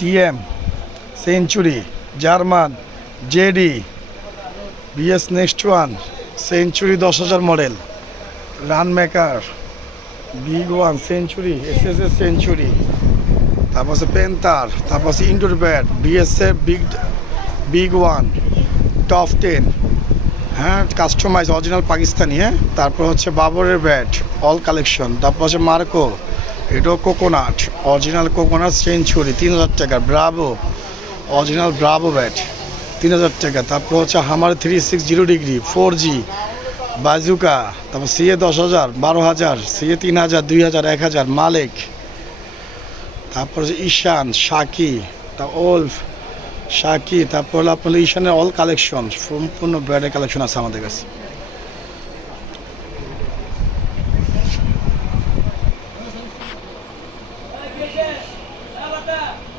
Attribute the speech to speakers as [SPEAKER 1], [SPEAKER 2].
[SPEAKER 1] TM, century, German, JD, BS next one, century দশ হাজার model run maker big one century S S S century, তারপর আছে painter, তারপর আছে indoor bat, BSF big big one, top ten হ্যাঁ customize, original Pakistani হ্যাঁ তারপর হচ্ছে বাবরের ব্যাট, অল কালেকশন, তারপর হচ্ছে মার্কো এটাও কোকোনাট অরিজিনাল কোকোনাট সেঞ্চুরি তিন হাজার টাকা ব্রাভো অরিজিনাল ব্রাভো ব্যাট তিন হাজার টাকা। তারপর হচ্ছে hammer three six zero degree four G bazooka তারপর সিএ দশ হাজার, বারো হাজার সিএ তিন হাজার, দুই হাজার, এক হাজার মালিক তারপর হচ্ছে ঈশান শাকি তা ওলফ শাকি তারপর হলো আপনার ঈশানের অল কালেকশন সম্পূর্ণ ব্র্যান্ডের কালেকশন আছে আমাদের কাছে। Thank you.